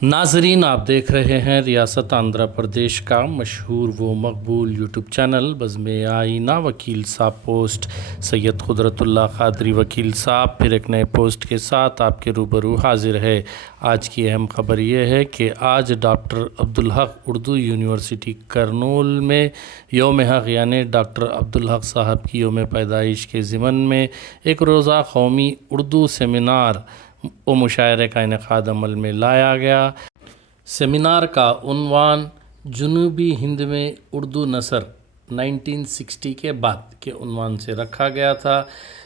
ناظرین، آپ دیکھ رہے ہیں ریاست آندھرا پردیش کا مشہور و مقبول یوٹیوب چینل بزم آئینہ وکیل صاحب پوسٹ سید قدرت اللہ قادری وکیل صاحب پھر ایک نئے پوسٹ کے ساتھ آپ کے روبرو حاضر ہے۔ آج کی اہم خبر یہ ہے کہ آج ڈاکٹر عبدالحق اردو یونیورسٹی کرنول میں یوم حق یعنی ڈاکٹر عبدالحق صاحب کی یوم پیدائش کے ضمن میں ایک روزہ قومی اردو سیمینار و مشاعرے کا انعقاد عمل میں لایا گیا۔ سیمینار کا عنوان جنوبی ہند میں اردو نثر 1960 کے بعد کے عنوان سے رکھا گیا تھا۔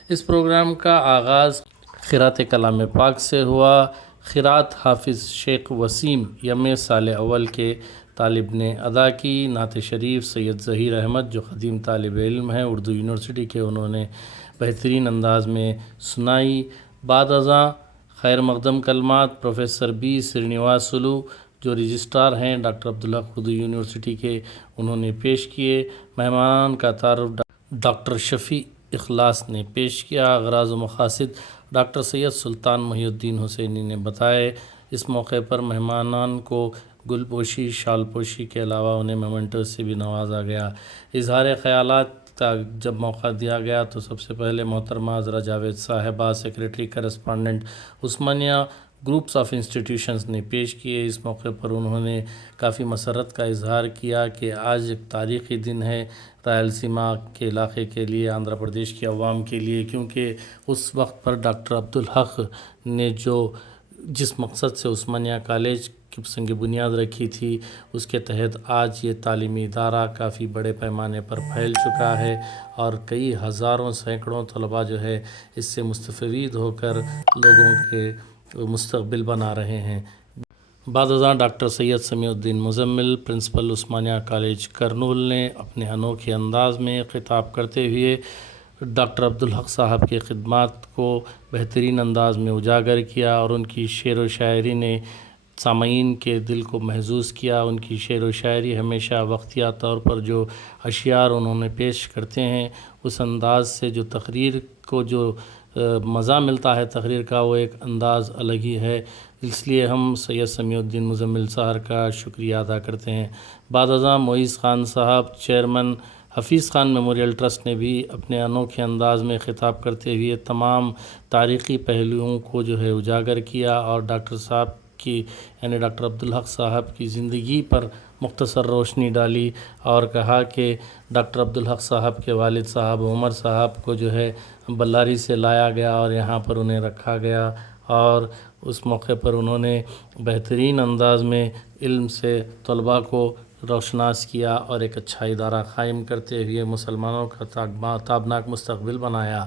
اس پروگرام کا آغاز قرأت کلام پاک سے ہوا۔ قرأت حافظ شیخ وسیم سال اول کے طالب نے ادا کی۔ نعت شریف سید ظہیر احمد جو قدیم طالب علم ہیں اردو یونیورسٹی کے، انہوں نے بہترین انداز میں سنائی۔ بعد ازاں خیر مقدم کلمات پروفیسر بی سرینیواسلو جو رجسٹرار ہیں ڈاکٹر عبدالحق اردو یونیورسٹی کے، انہوں نے پیش کیے۔ مہمان کا تعارف ڈاکٹر شفیع اخلاص نے پیش کیا۔ اغراض و مقاصد ڈاکٹر سید سلطان محی الدین حسینی نے بتائے۔ اس موقع پر مہمانان کو گل پوشی، شال پوشی کے علاوہ انہیں میمنٹو سے بھی نوازا گیا۔ اظہار خیالات کا جب موقع دیا گیا تو سب سے پہلے محترمہ عذرا جاوید صاحبہ secretary correspondent Osmania groups of institutions نے پیش کیے۔ اس موقع پر انہوں نے کافی مسرت کا اظہار کیا کہ آج ایک تاریخی دن ہے رائلسیما کے علاقے کے لیے، آندھرا پردیش کے عوام کے لیے، کیونکہ اس وقت پر ڈاکٹر عبدالحق نے جس مقصد سے عثمانیہ کالج کی سنگ بنیاد رکھی تھی، اس کے تحت آج یہ تعلیمی ادارہ کافی بڑے پیمانے پر پھیل چکا ہے اور کئی ہزاروں سینکڑوں طلباء جو ہے اس سے مستفید ہو کر لوگوں کے مستقبل بنا رہے ہیں۔ بعد ازاں ڈاکٹر سید سمیع الدین مزمل پرنسپل عثمانیہ کالج کرنول نے اپنے انوکھے انداز میں خطاب کرتے ہوئے ڈاکٹر عبدالحق صاحب کی خدمات کو بہترین انداز میں اجاگر کیا اور ان کی شعر و شاعری نے سامعین کے دل کو محظوظ کیا۔ ان کی شعر و شاعری ہمیشہ وقتیہ طور پر جو اشعار انہوں نے پیش کرتے ہیں، اس انداز سے جو تقریر کو جو مزہ ملتا ہے تقریر کا، وہ ایک انداز الگ ہی ہے۔ اس لیے ہم سید سمیع الدین مزمل صاحب کا شکریہ ادا کرتے ہیں۔ بعد ازاں معیز خان صاحب chairman Hafeez Khan memorial trust نے بھی اپنے انوکھے انداز میں خطاب کرتے ہوئے تمام تاریخی پہلوؤں کو جو ہے اجاگر کیا اور ڈاکٹر صاحب کی یعنی ڈاکٹر عبدالحق صاحب کی زندگی پر مختصر روشنی ڈالی اور کہا کہ ڈاکٹر عبدالحق صاحب کے والد صاحب عمر صاحب کو جو ہے بلاری سے لایا گیا اور یہاں پر انہیں رکھا گیا اور اس موقع پر انہوں نے بہترین انداز میں علم سے طلباء کو روشناس کیا اور ایک اچھا ادارہ قائم کرتے ہوئے مسلمانوں کا تابناک مستقبل بنایا۔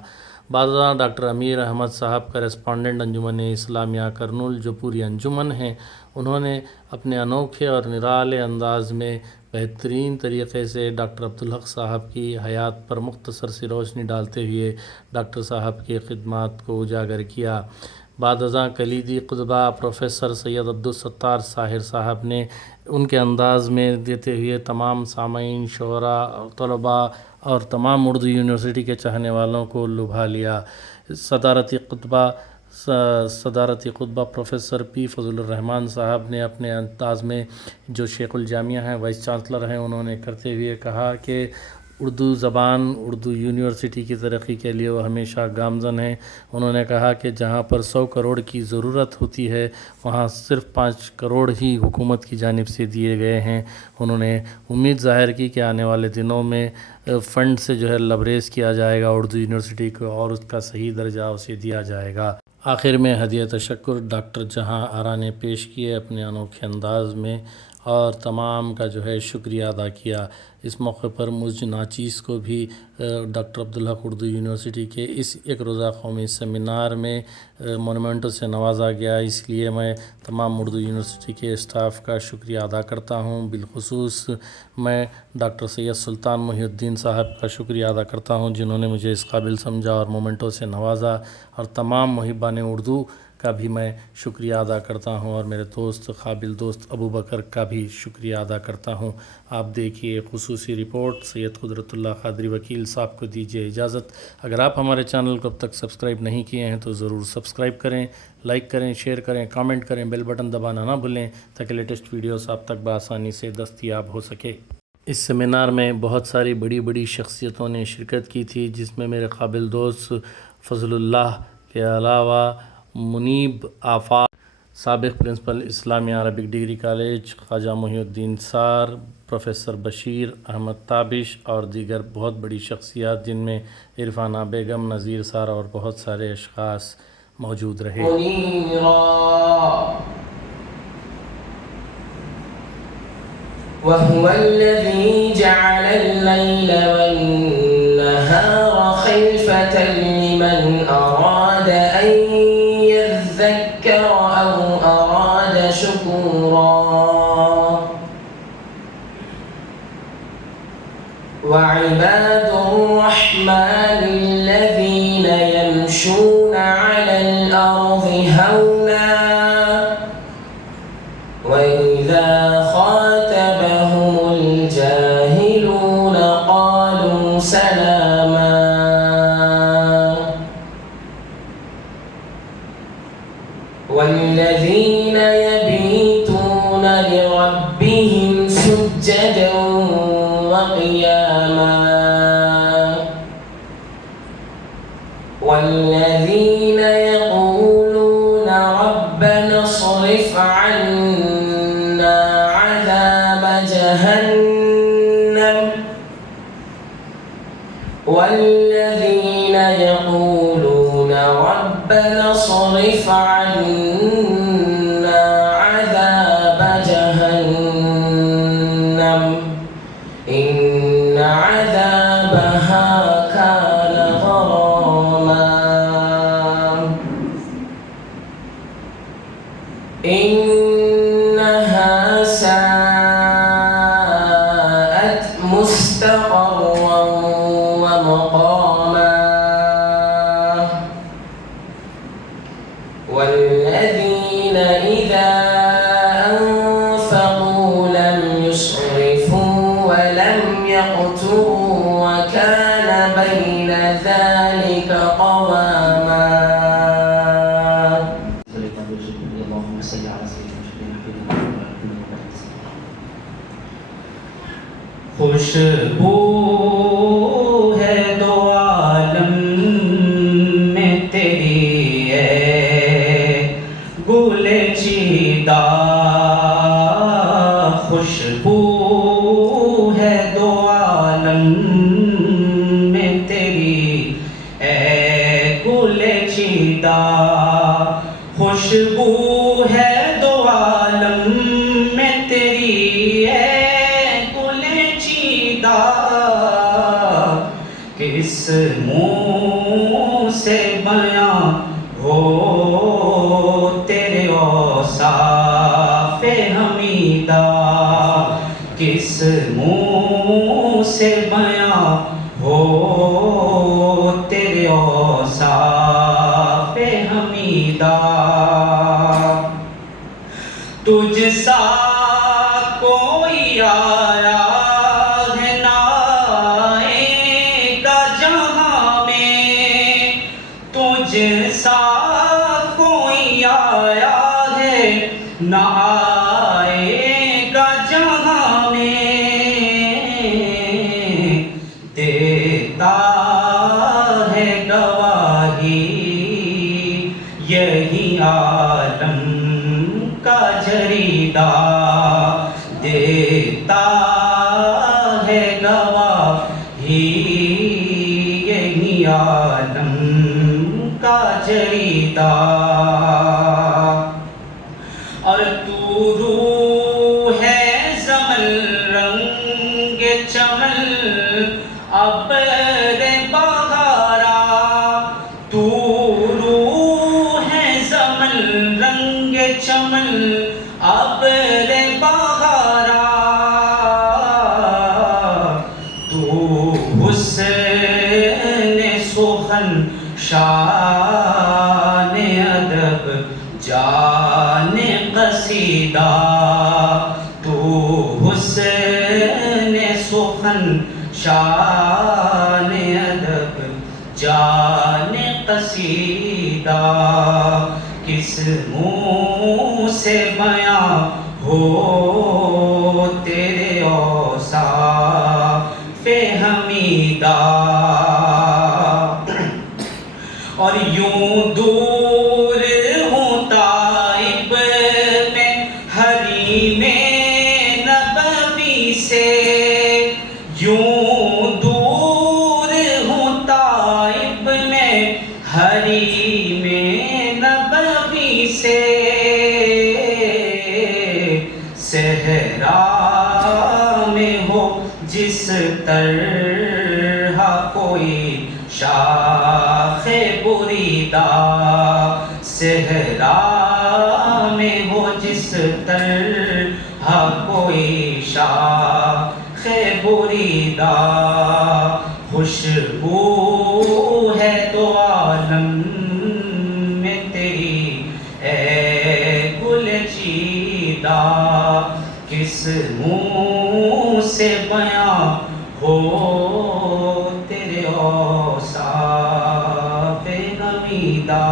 بعد ازاں ڈاکٹر امیر احمد صاحب کرسپونڈنٹ انجمن اسلامیہ کرنول جو پوری انجمن ہیں، انہوں نے اپنے انوکھے اور نرالے انداز میں بہترین طریقے سے ڈاکٹر عبدالحق صاحب کی حیات پر مختصر سی روشنی ڈالتے ہوئے ڈاکٹر صاحب کی خدمات کو اجاگر کیا۔ بعد ازاں کلیدی خطبہ پروفیسر سید عبدالستار ساحر صاحب نے ان کے انداز میں دیتے ہوئے تمام سامعین، شعراء، طلباء اور تمام اردو یونیورسٹی کے چاہنے والوں کو لبھا لیا۔ صدارتی خطبہ پروفیسر پی فضل الرحمن صاحب نے اپنے انداز میں جو شیخ الجامعہ ہیں، وائس چانسلر ہیں، انہوں نے کرتے ہوئے کہا کہ اردو زبان اردو یونیورسٹی کی ترقی کے لیے وہ ہمیشہ گامزن ہیں۔ انہوں نے کہا کہ جہاں پر 100 کروڑ کی ضرورت ہوتی ہے وہاں صرف 5 کروڑ ہی حکومت کی جانب سے دیے گئے ہیں۔ انہوں نے امید ظاہر کی کہ آنے والے دنوں میں فنڈ سے جو ہے لبریز کیا جائے گا اردو یونیورسٹی کو اور اس کا صحیح درجہ اسے دیا جائے گا۔ آخر میں ہدیہ تشکر ڈاکٹر جہاں آرا نے پیش کیے اپنے انوکھے انداز میں اور تمام کا جو ہے شکریہ ادا کیا۔ اس موقع پر مجھ ناچیز کو بھی ڈاکٹر عبدالحق اردو یونیورسٹی کے اس ایک روزہ قومی سیمینار میں مونومنٹو سے نوازا گیا۔ اس لیے میں تمام اردو یونیورسٹی کے اسٹاف کا شکریہ ادا کرتا ہوں۔ بالخصوص میں ڈاکٹر سید سلطان محی الدین صاحب کا شکریہ ادا کرتا ہوں جنہوں نے مجھے اس قابل سمجھا اور مومنٹو سے نوازا، اور تمام محبان اردو کا بھی میں شکریہ ادا کرتا ہوں، اور میرے دوست قابل دوست ابو بکر کا بھی شکریہ ادا کرتا ہوں۔ آپ دیکھیے خصوصی رپورٹ۔ سید قدرت اللہ قادری وکیل صاحب کو دیجیے اجازت۔ اگر آپ ہمارے چینل کو اب تک سبسکرائب نہیں کیے ہیں تو ضرور سبسکرائب کریں، لائک کریں، شیئر کریں، کامنٹ کریں، بیل بٹن دبانا نہ بھولیں تاکہ لیٹسٹ ویڈیوز آپ تک بآسانی سے دستیاب ہو سکے۔ اس سیمینار میں بہت ساری بڑی شخصیتوں نے شرکت کی تھی، جس میں میرے قابل دوست فضل اللہ کے علاوہ منیب آفاق، سابق پرنسپل اسلامیہ عربک ڈگری کالج خواجہ محی الدین سار، پروفیسر بشیر احمد تابش اور دیگر بہت بڑی شخصیات، جن میں عرفانہ بیگم، نذیر سار اور بہت سارے اشخاص موجود رہے۔ وهو الذي جعل الليل والنهار خلفة لمن أراد أن يذكر أو أراد شكورا وعباد الرحمن الذين يمشون على الأرض هونا وإذا خاطبهم الجاهلون قالوا سلاما والذين يبيتون لربهم سجدا وقياما والذين يقولون ربنا اصرف عنا عذاب جهنم والذين يقولون ربنا اصرف عنا عذاب جهنم إن عذابها كان غراما إنها ساءت مستقرا ومقاما والذين إذا أنفقوا لم يسرفوا ولم يقتروا وكان بين ذلك قواما اللهم صل على سيدنا خوشبو ہے دو عالم میں تیری ہے گل چیدہ خوشبو ہے دو عالم میں تیری ہے گل چیدہ خوشبو ہے دو عالم میں تیری ہے گل چیدہ کس منہ سے بیاں ہو تیرے اوصاف حمیدہ کس منہ سے بیاں ہو تیرے اوصاف حمیدہ تجھ سا کوئی آیا ہے نہ آئے گا جہاں میں تجھ سا کوئی آیا ہے نہ آئے گا جہاں میں دیتا ہے گواہی یہی عالم کا جریدہ دیتا ہے گواہی یہی عالم کا جریدہ اور تو روح ہے زمن رنگ چمن ابر بہارا تو روح ہے زمن رنگ چمن ابر بہارا تو حسن سخن شان ادب قصیدہ تو حسن سخن شان ادب جان قصیدہ کس منہ سے بیاں ہو تیرے اوصاف حمیدہ اور یوں دور ہوں طائب میں حریم نبوی سے یوں دور ہوں طائب میں حریم نبوی سے صحرا میں ہو جس طرح کوئی شاخ بریدہ صحرا میں ہو جس طرح کوئی شاخ بریدہ خوشبو ہے تو عالم میں تیری اے گل چیدہ کس منہ سے بیاں ہو تیرے اوصاف حمیدہ.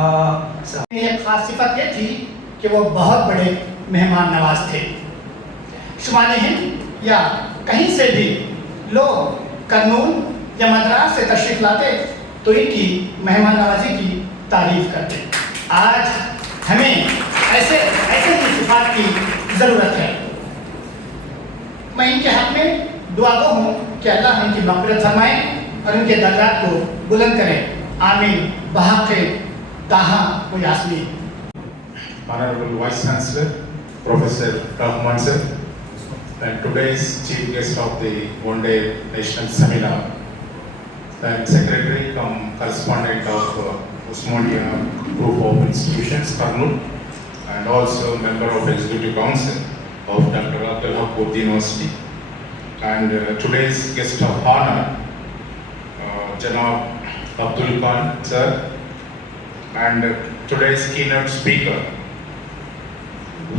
ایک خاص صفت یہ تھی کہ وہ بہت بڑے مہمان نواز تھے. شمال ہند یا کہیں سے بھی لوگ کرنول یا مدراس سے تشریف لاتے تو ان کی مہمان نوازی کی تعریف کرتے. آج ہمیں ایسے ہی صفات کی ضرورت ہے. میں ان کے حق میں دعا گو ہوں کہ اللہ ان کی مغفرت فرمائے اور ان کے درجات کو بلند کرے. آمین بحق طٰہٰ و Yasmin. Honorable Vice Chancellor, Professor Rahman sir, and today's chief guest of the one-day national seminar, and secretary cum correspondent of Osmania Group of Institutions, Kurnool, and also member of Executive Council of Dr. Abdul Haq Urdu University, and today's guest of honor, Janab Abdul Khan sir, and today's keynote speaker,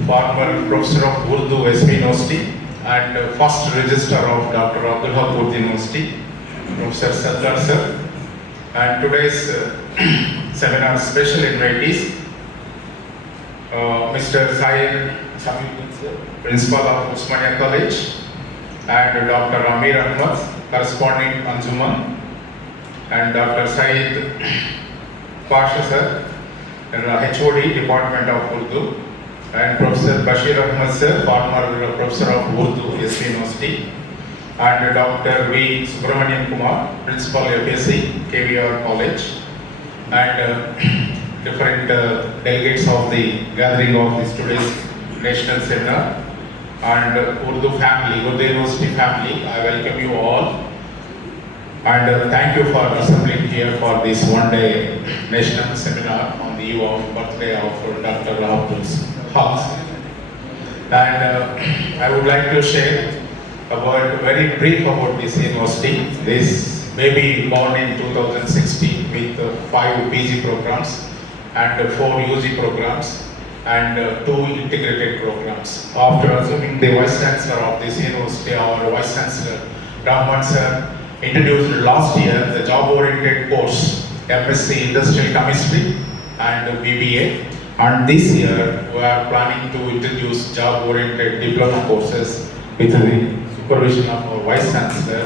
former professor of Urdu SP University and first registrar of Dr. Abdul Haq Urdu University, Professor Sattar sir, and today's seminar special invitees, Mr. Zahir Samir sir, Principal of Osmania College, and Dr. Amir Ahmad, corresponding Anjuman, and Dr. Saeed Pasha sir, HOD Department of Urdu, and Professor Bashir Ahmad sir, former professor of Urdu SP University, and Dr. V. Subramanian Kumar, Principal FSC, KVR College, and different delegates of the gathering of this today's national seminar, and Urdu family, Urdu University family. I welcome you all, and thank you for assembling here for this one-day national seminar on the eve of birthday of Dr. Abdul Haq. And I would like to share about very brief about this university. This baby born in 2016 with 5 PG programs and 4 UG programs and 2 integrated programs. After assuming the Vice Chancellor of this university, our Vice Chancellor Rahman sir introduced last year the job-oriented course MSc Industrial Chemistry and BBA, and this year we are planning to introduce job-oriented diploma courses with the supervision of our Vice Chancellor,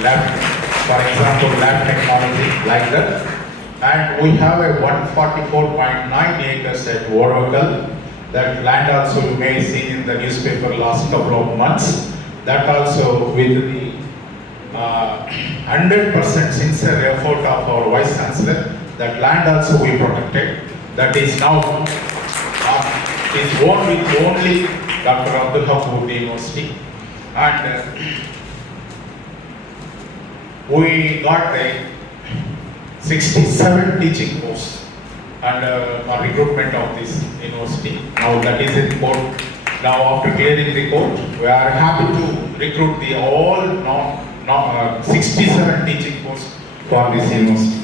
lab, for example lab technology like that. And we have a 144.9 acres at Waravakal. That land also you may see in the newspaper last couple of months. That also with the 100% sincere effort of our Vice Chancellor, that land also we protected. That is now is owned with only Dr. Abdul Haq Urdu University, and we got a 67 teaching posts under recruitment of this university. Now that is in court. Now after clearing the court, we are happy to recruit the all 67 teaching posts for this university.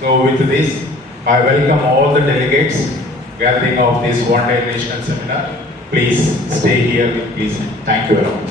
So with this, I welcome all the delegates gathering of this one-day national seminar. Please stay here with peace. Thank you very much.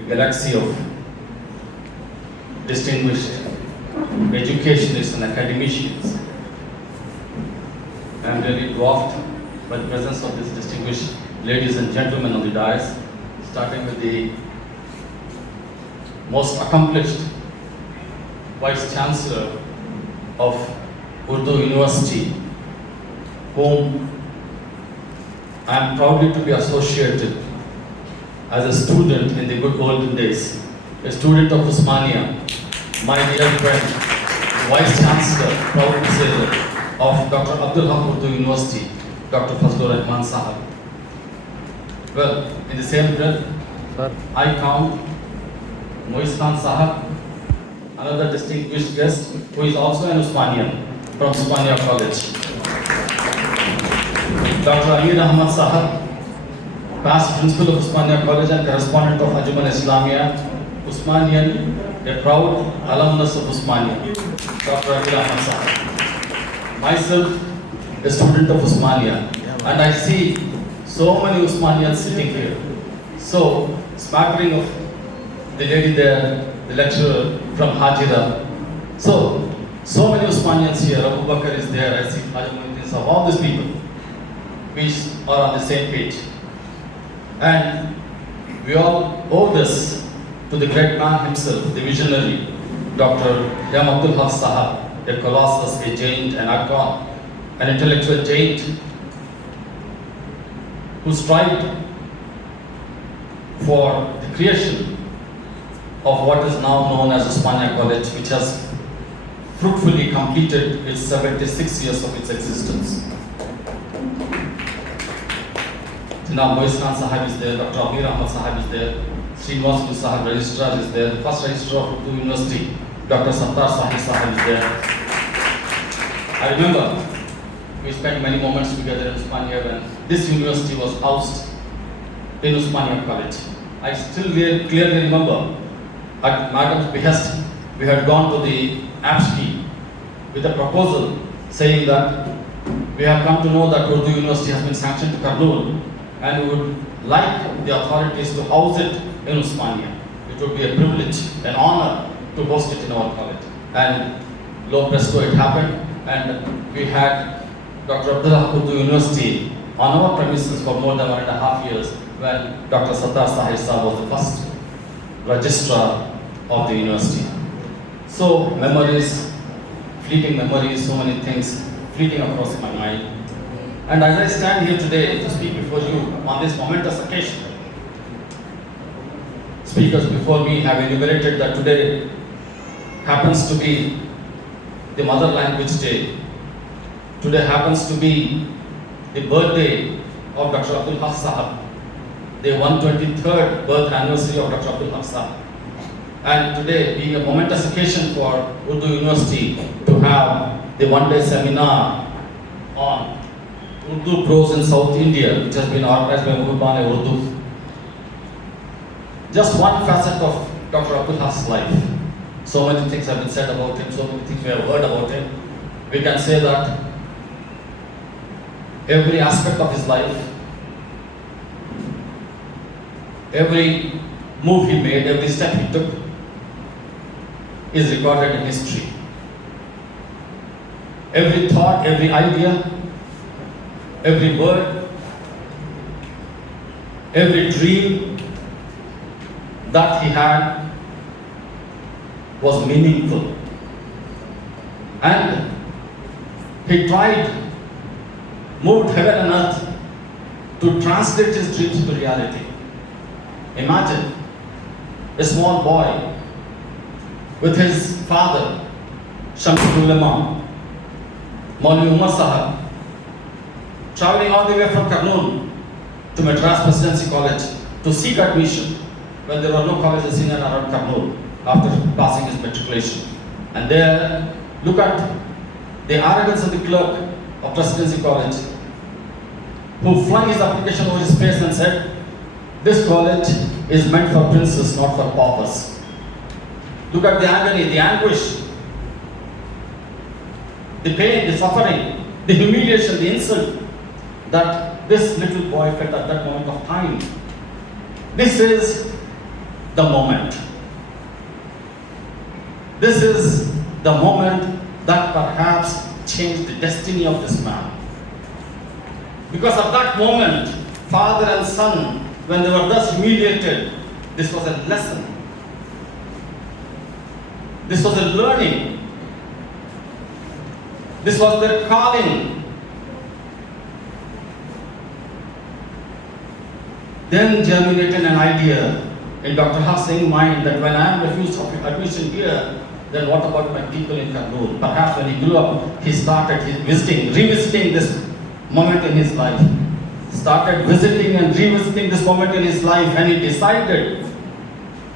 The galaxy of distinguished educationists and academicians. I am really dwarfed by the presence of these distinguished ladies and gentlemen on the dais, starting with the most accomplished Vice Chancellor of Urdu University, whom I am proudly to be associated as a student in the good olden days, a student of Osmania, my dear friend, Vice Chancellor, proud to say that, of Dr. Abdul Haq Urdu University, Dr. Fazlur Rahman Sahab. Well, in the same breath, I count Moiz Khan Sahab, another distinguished guest, who is also an Osmanian from Osmania College. Dr. Amir Ahmad Sahab, past principal of Osmania College and correspondent of Anjuman Islamia, Osmanian, a proud alumnus of Osmania. Dr. Amir Ahmad Sahab. Myself, a student of Usmania, and I see so many Usmanians sitting here. So, smattering of the lady there, the lecturer from Hajira. So many Usmanians here. Abu Bakr is there. I see Haji Muhyiddin Sahab. All these people, we are on the same page, and we all owe this to the great man himself, the visionary, Dr. M. Abdul Haq Sahab, a colossus, a giant, an icon, an intellectual giant, who strived for the creation of what is now known as Usmania College, which has fruitfully completed its 76 years of its existence. Now Moiz Khan Sahab is there, Dr. Amir Ahmad Sahab is there, Srinivas Sahab Registrar is there, the first Registrar of Urdu University, Dr. Sattar Sahib is there. I remember we spent many moments together in Usmania when this university was housed in Usmania College. I still clearly remember at Madam's behest, we had gone to the APSCI with a proposal saying that we have come to know that Urdu University has been sanctioned to Kurnool, and we would like the authorities to house it in Usmania. It would be a privilege, an honor to host it in our college. And lo presto, it happened, and we had Dr. Abdullah Urdu University on our premises for more than 1.5 years when Dr. Sattar Sahib was the first registrar of the university. So memories, fleeting memories, so many things fleeting across my mind. And as I stand here today to speak before you on this momentous occasion, speakers before me have enumerated that today happens to be the Mother Language Day. Today happens to be the birthday of Dr. Abdul Haq Sahab, the 123rd birth anniversary of Dr. Abdul Haq Sahab. And today being a momentous occasion for Urdu University to have the one-day seminar on Urdu prose in South India, which has been organized by Muhibban Urdu. Just one facet of Dr. Abdul Haq's life. So many things have been said about him, so many things we have heard about him. We can say that every aspect of his life, every move he made, every step he took is recorded in history. Every thought, every idea, every word, every dream that he had was meaningful. And he tried, moved heaven and earth to translate his dreams to reality. Imagine a small boy with his father, Shamsul Ulama, Maulvi Umar Sahab, traveling all the way from Kurnool to Madras Presidency College to seek admission when there were no colleges in and around Kurnool after passing his matriculation. And there, look at the arrogance of the clerk of Presidency College, who flung his application over his face and said, "This college is meant for princes, not for paupers." Look at the agony, the anguish, the pain, the suffering, the humiliation, the insult that this little boy felt at that moment of time. This is the moment. This is the moment that perhaps changed the destiny of this man. Because of that moment, father and son, when they were thus humiliated, this was a lesson. This was a learning. This was their calling. Then germinated an idea in Dr. Haq's mind that when I am refused admission here, then what about my people in Kurnool? Perhaps when he grew up, he started revisiting this moment in his life. Started visiting and revisiting this moment in his life, and he decided,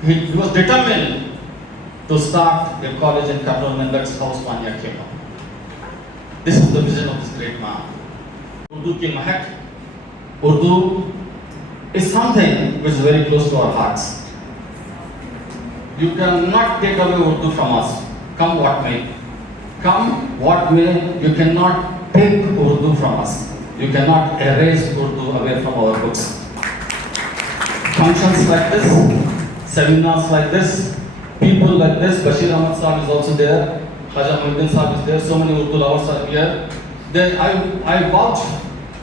he was determined to start a college in Kurnool, and that's how Usmania came up. This is the vision of this great man. Urdu ki mahak, Urdu is something which is very close to our hearts. You cannot take away Urdu from us, come what may. Come what may, you cannot take Urdu from us. You cannot erase Urdu away from our books. Functions like this, seminars like this, people like this, Bashir Ahmad Sahib is also there, Khaja Muhyiddin Sahib is there, so many Urdu lovers are here. I vouch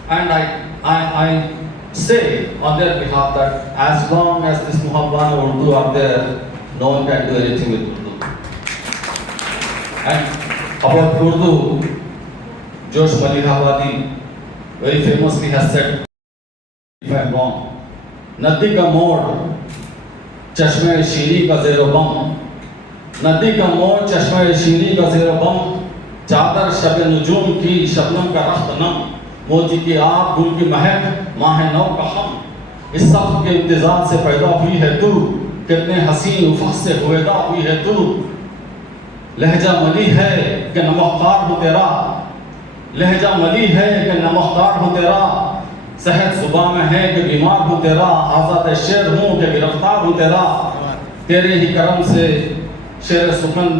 and I say on their behalf that as long as this Muhabban Urdu are there, no one can do anything with Urdu. And about Urdu, Josh Malihavadi very famously has said, if I am wrong, ندی کا موڑ چشمہ شیریں کا زیر و بم، ندی کا موڑ چشمہ شیریں کا زیر و بم، چادر شب نجوم کی شبنم کا رخت نم، موتی کی آب گل کی مہک ماہ نو کا ہم، اس سخت کے امتزاج سے پیدا ہوئی ہے تو، کتنے حسین افق سے ہویدا ہوئی ہے تو، لہجہ ملی ہے کہ نمکدار ہوں تیرا، لہجہ ملی ہے کہ نمکدار ہوں تیرا، صحت صبح میں ہے کہ بیمار ہوں تیرا، آزاد شعر ہوں کہ گرفتار ہوں تیرا، تیرے ہی کرم سے شعر سخن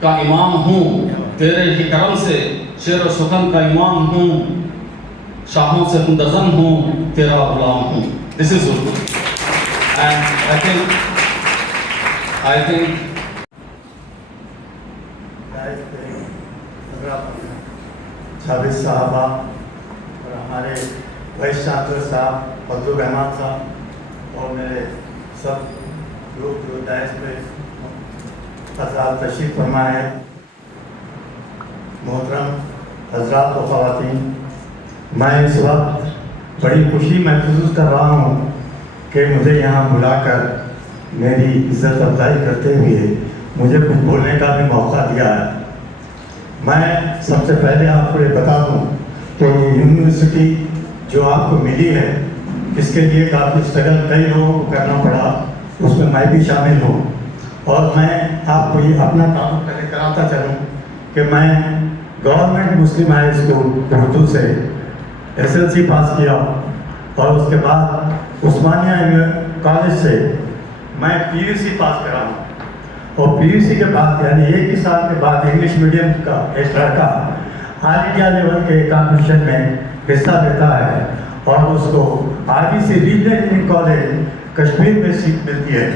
کا امام ہوں، تیرے ہی کرم سے شعر سخن کا امام ہوں، شاہوں سے منتظم ہوں، تیرا غلام ہوں. This is Urdu. And I think Javed صاحبہ اور ہمارے وائس چانسلر صاحب فضل الرحمان صاحب اور میرے سب لوگ جو دائز پہ حضرات تشریف فرمائے ہیں، محترم حضرات و خواتین، میں اس وقت بڑی خوشی محسوس کر رہا ہوں کہ مجھے یہاں بلا کر میری عزت افزائی کرتے ہوئے مجھے کچھ بولنے کا بھی موقع دیا ہے. میں سب سے پہلے آپ کو یہ بتا دوں کہ یہ یونیورسٹی جو آپ کو ملی ہے، اس کے لیے کافی اسٹرگل کئی لوگوں کو کرنا پڑا، اس میں بھی شامل ہوں. اور میں آپ کو یہ اپنا تعارف پہلے کراتا چلوں کہ میں گورنمنٹ مسلم ہائی اسکول اردو سے SLC پاس کیا، اور اس کے بعد عثمانیہ کالج سے میں PUC پاس کرا ہوں. اور PUC کے بعد یعنی ایک ہی سال کے بعد انگلش میڈیم کا ایک لڑکا آل انڈیا لیول کے کمپٹیشن میں حصہ لیتا ہے اور اس کو RBC regional engineering college Kashmir میں سیٹ ملتی ہے.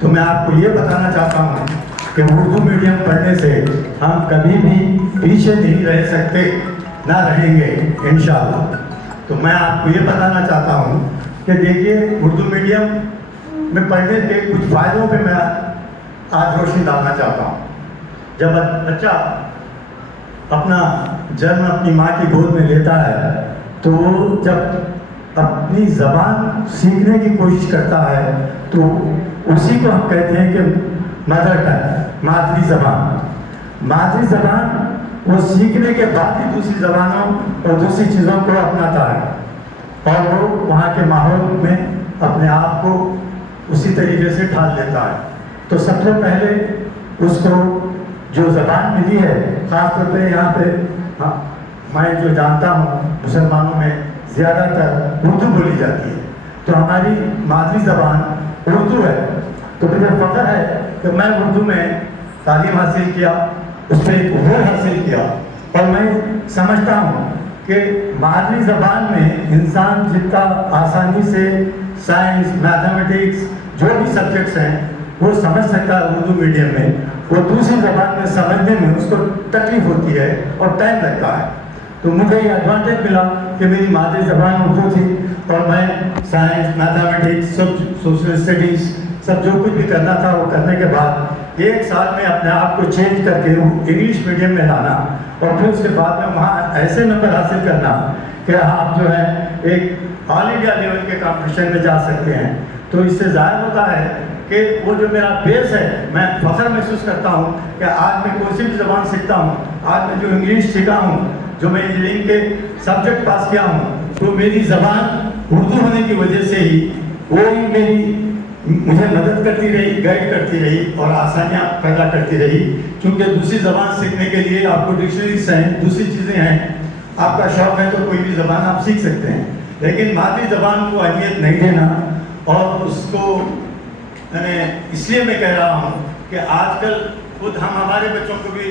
تو میں آپ کو یہ بتانا چاہتا ہوں کہ اردو میڈیم پڑھنے سے ہم کبھی بھی پیچھے نہیں رہ سکتے، نہ رہیں گے انشاءاللہ. تو میں آپ کو یہ بتانا چاہتا ہوں کہ دیکھیے اردو میڈیم میں پڑھنے کے کچھ فائدوں پہ میں آج روشنی ڈالنا چاہتا ہوں. جب بچہ اپنا جنم اپنی ماں کی گود میں لیتا ہے تو جب اپنی زبان سیکھنے کی کوشش کرتا ہے تو اسی کو ہم کہتے ہیں کہ مدر ٹنگ، مادری زبان. مادری زبان وہ سیکھنے کے بعد ہی دوسری زبانوں اور دوسری چیزوں کو اپناتا ہے اور وہ وہاں کے ماحول میں اپنے آپ کو اسی طریقے سے ڈھال لیتا ہے. تو سب سے پہلے اس کو جو زبان ملی ہے، خاص طور پہ یہاں پہ میں جو جانتا ہوں مسلمانوں میں زیادہ تر اردو بولی جاتی ہے، تو ہماری مادری زبان اردو ہے. تو مجھے فخر ہے کہ میں اردو میں تعلیم حاصل کیا، اس پہ ایک عبور حاصل کیا، اور میں سمجھتا ہوں کہ مادری زبان میں انسان جتنا آسانی سے سائنس، میتھمیٹکس، جو بھی سبجیکٹس ہیں وہ سمجھ سکتا ہے اردو میڈیم میں، وہ دوسری زبان میں سمجھنے میں اس کو تکلیف ہوتی ہے اور ٹائم لگتا ہے. تو مجھے یہ ایڈوانٹیج ملا کہ میری مادری زبان اردو تھی اور میں سائنس، میتھمیٹکس، سوشل اسٹڈیز سب جو کچھ بھی کرنا تھا وہ کرنے کے بعد ایک سال میں اپنے آپ کو چینج کر کے انگلش میڈیم میں لانا اور پھر اس کے بعد میں وہاں ایسے نمبر حاصل کرنا کہ آپ جو ہے ایک آل انڈیا لیول کے کمپٹیشن میں جا سکتے ہیں. تو اس سے ظاہر ہوتا ہے کہ وہ جو میرا بیس ہے، میں فخر محسوس کرتا ہوں کہ آج میں کوئی سی بھی زبان سیکھتا ہوں، آج میں جو انگلش سیکھا ہوں، جو میں انجینئرنگ کے سبجیکٹ پاس کیا ہوں، تو میری زبان اردو ہونے کی وجہ سے ہی وہی مجھے مدد کرتی رہی، گائیڈ کرتی رہی اور آسانیاں پیدا کرتی رہی. کیونکہ دوسری زبان سیکھنے کے لیے آپ کو ڈکشنریز ہیں، دوسری چیزیں ہیں. آپ کا شوق ہے تو کوئی بھی زبان آپ سیکھ سکتے ہیں، لیکن مادری زبان کو اہمیت نہیں دینا. اور اس کو میں اس لیے میں کہہ رہا ہوں کہ آج کل خود ہم ہمارے بچوں کو بھی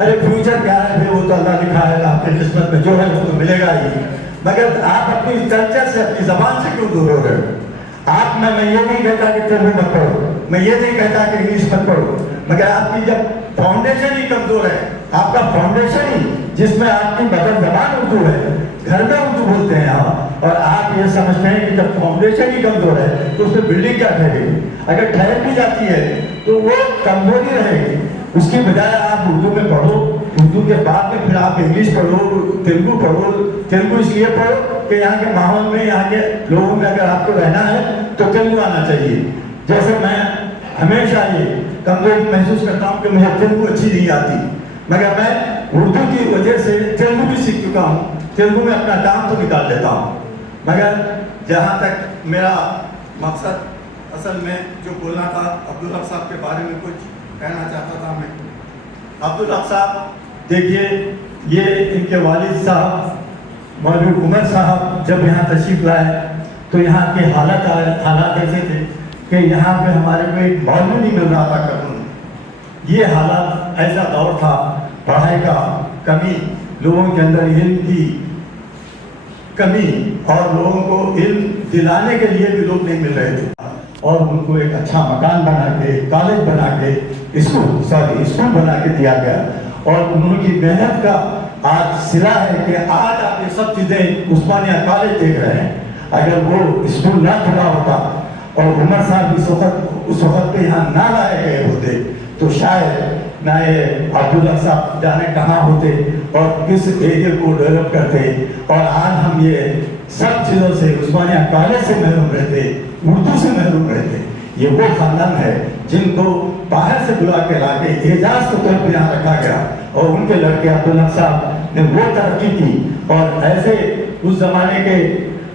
ارے فیوچر کیا ہے وہ تو اللہ لکھا ہے, آپ کی قسمت میں جو ہے وہ تو ملے گا ہی. مگر آپ اپنی کلچر سے, اپنی زبان سے کیوں دور ہو رہے ہو؟ آپ میں یہ نہیں کہتا کہ تیلگو مت پڑھو, میں یہ نہیں کہتا کہ انگلش مت پڑھو, مگر آپ کی جب فاؤنڈیشن ہی کمزور ہے, آپ کا فاؤنڈیشن ہی جس میں آپ کی مدر زبان اردو ہے, گھر میں اردو بولتے ہیں آپ, اور آپ یہ سمجھتے ہیں کہ جب فاؤنڈیشن ہی کمزور ہے تو اس میں بلڈنگ کیا ٹھہرے گی؟ اگر ٹھہر بھی جاتی ہے تو وہ کمزوری رہے گی. اس کی بجائے آپ اردو میں پڑھو, اردو کے بعد میں پھر آپ انگلش پڑھو, تیلگو پڑھو. تیلگو اس لیے پڑھو کہ یہاں کے ماحول میں, یہاں کے لوگوں میں اگر آپ کو رہنا ہے تو تیلگو آنا چاہیے. جیسے میں ہمیشہ یہ کمزوری محسوس کرتا ہوں کہ مجھے تیلگو اچھی نہیں آتی, مگر میں اردو کی وجہ سے تیلگو بھی سیکھ چکا ہوں, تیلگو میں اپنا کام تو نکال لیتا ہوں. مگر جہاں تک میرا مقصد اصل میں جو بولنا تھا, عبدالحق صاحب کے بارے میں کچھ کہنا چاہتا تھا میں. عبدالحق صاحب دیکھیے, یہ ان کے والد صاحب مولوی عمر صاحب جب یہاں تشریف لائے تو یہاں کے حالات ایسے تھے کہ یہاں پہ ہمارے کو ایک مولوی نہیں مل رہا تھا کرنول. یہ حالات, ایسا دور تھا, پڑھائی کا کمی, لوگوں کے اندر علم کی کمی, اور لوگوں کو علم دلانے کے لیے بھی لوگ نہیں مل رہے تھے, اور ان کو ایک اچھا مکان بنا کے, کالج بنا کے, اسکول بنا کے دیا گیا. اور انہوں کی محنت کا آج صلہ ہے کہ آج آپ یہ سب چیزیں عثمانیہ کالج دیکھ رہے ہیں. اگر وہ اسکول نہ کھلا ہوتا اور عمر صاحب اس وقت پہ یہاں نہ لائے گئے ہوتے تو شاید نہ یہ عبدالحق صاحب جانے کہاں ہوتے اور کس ایریے کو ڈیولپ کرتے, اور آج ہم یہ سب چیزوں سے عثمانیہ کالج سے محروم رہتے, اردو سے محروم رہتے. یہ وہ خاندان ہے جن کو باہر سے بلا کے لا کے اعزاز کے طور پہ یہاں رکھا گیا, اور ان کے لڑکے عبدالحق صاحب نے وہ ترقی کی, اور ایسے اس زمانے کے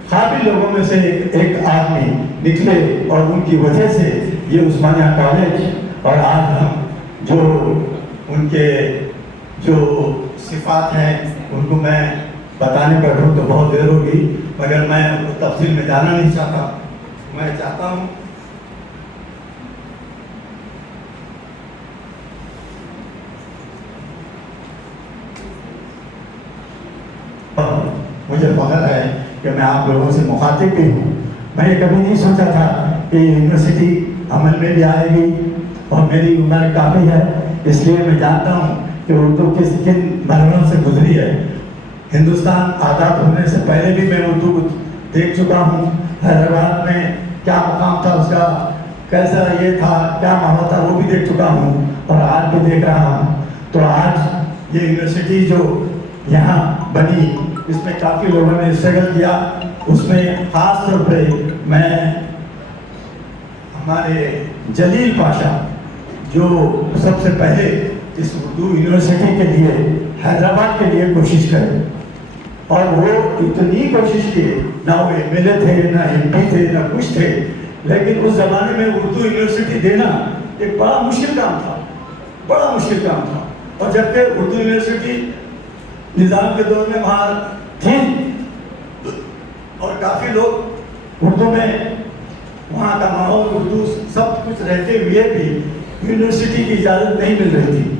قابل لوگوں میں سے ایک آدمی نکلے, اور ان کی وجہ سے یہ عثمانیہ کالج. اور آج ہم جو ان کے جو صفات ہیں ان کو میں بتانے بیٹھوں تو بہت دیر ہوگی, مگر میں تفصیل میں جانا نہیں چاہتا. میں چاہتا ہوں مجھے فخر ہے کہ میں آپ لوگوں سے مخاطب بھی ہوں. میں یہ کبھی نہیں سوچا تھا کہ یونیورسٹی عمل میں بھی آئے گی, اور میری عمر کافی ہے اس لیے میں جانتا ہوں کہ اردو کن مرحلوں سے گزری ہے. ہندوستان آزاد ہونے سے پہلے بھی میں اردو دیکھ چکا ہوں. حیدرآباد میں کیا مقام تھا اس کا, کیسا یہ تھا, کیا ماحول تھا, وہ بھی دیکھ چکا ہوں, اور آج بھی دیکھ رہا ہوں. تو آج یہ یونیورسٹی جو یہاں بنی, اس میں کافی لوگوں نے اسٹرگل کیا. اس میں خاص طور پہ میں ہمارے جلیل پاشا جو سب سے پہلے اس اردو یونیورسٹی کے لیے حیدرآباد کے لیے کوشش کرے, اور وہ اتنی کوشش کیے, نہ وہ MLA تھے, نہ MP تھے, نہ کچھ تھے, لیکن اس زمانے میں اردو یونیورسٹی دینا ایک بڑا مشکل کام تھا, بڑا مشکل کام تھا. اور جبکہ اردو یونیورسٹی نظام کے دور میں وہاں تھی, اور کافی لوگ اردو میں, وہاں کا ماحول اردو سب کچھ رہتے ہوئے بھی یونیورسٹی کی اجازت نہیں مل رہی تھی.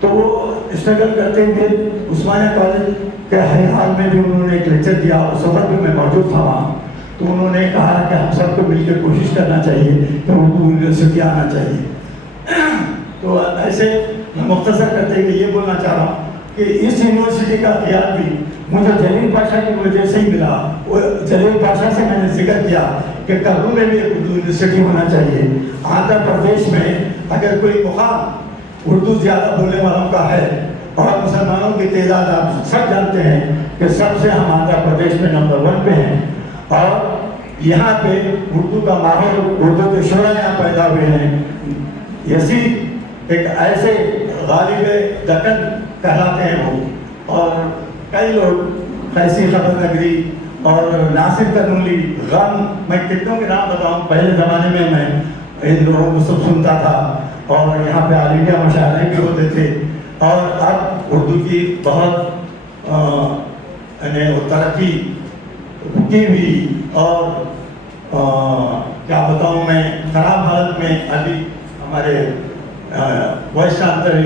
تو وہ اسٹرگل کرتے ہوئے عثمانیہ کالج کے ہر حال میں بھی انہوں نے ایک لیکچر دیا, اس وقت بھی میں موجود تھا وہاں. تو انہوں نے کہا کہ ہم سب کو مل کے کوشش کرنا چاہیے کہ اردو یونیورسٹی آنا چاہیے. تو ایسے میں مختصر کرتے ہوئے یہ بولنا چاہ رہا ہوں کہ اس یونیورسٹی کا خیال بھی مجھے جلیل پاشا کی وجہ سے ہی ملا. وہ جلیل پاشا سے میں نے ذکر کیا کہ کرنول میں بھی ایک اردو یونیورسٹی ہونا چاہیے. آندھرا پردیش میں اگر کوئی مقام اردو زیادہ بولنے والوں کا ہے, اور مسلمانوں کی تعداد آپ سب جانتے ہیں کہ سب سے ہم آندھرا پردیش میں نمبر 1 پہ ہیں, اور یہاں پہ اردو کا ماحول, اردو کے شعرا یہاں پیدا ہوئے ہیں. یزید ایک ایسے غالب دکن کہلاتے ہیں وہ, اور کئی لوگ قیسی خبر نگری اور ناصر کرنولی, غم, میں کتنوں کے نام بتاؤں. پہلے زمانے میں میں ان لوگوں کو سب سنتا تھا, اور یہاں پہ آل انڈیا مشاعرے بھی ہوتے تھے. اور اب اردو کی بہت ترقی کی ہوئی, اور کیا بتاؤں میں, خراب حالت میں ابھی ہمارے وائس چانسلر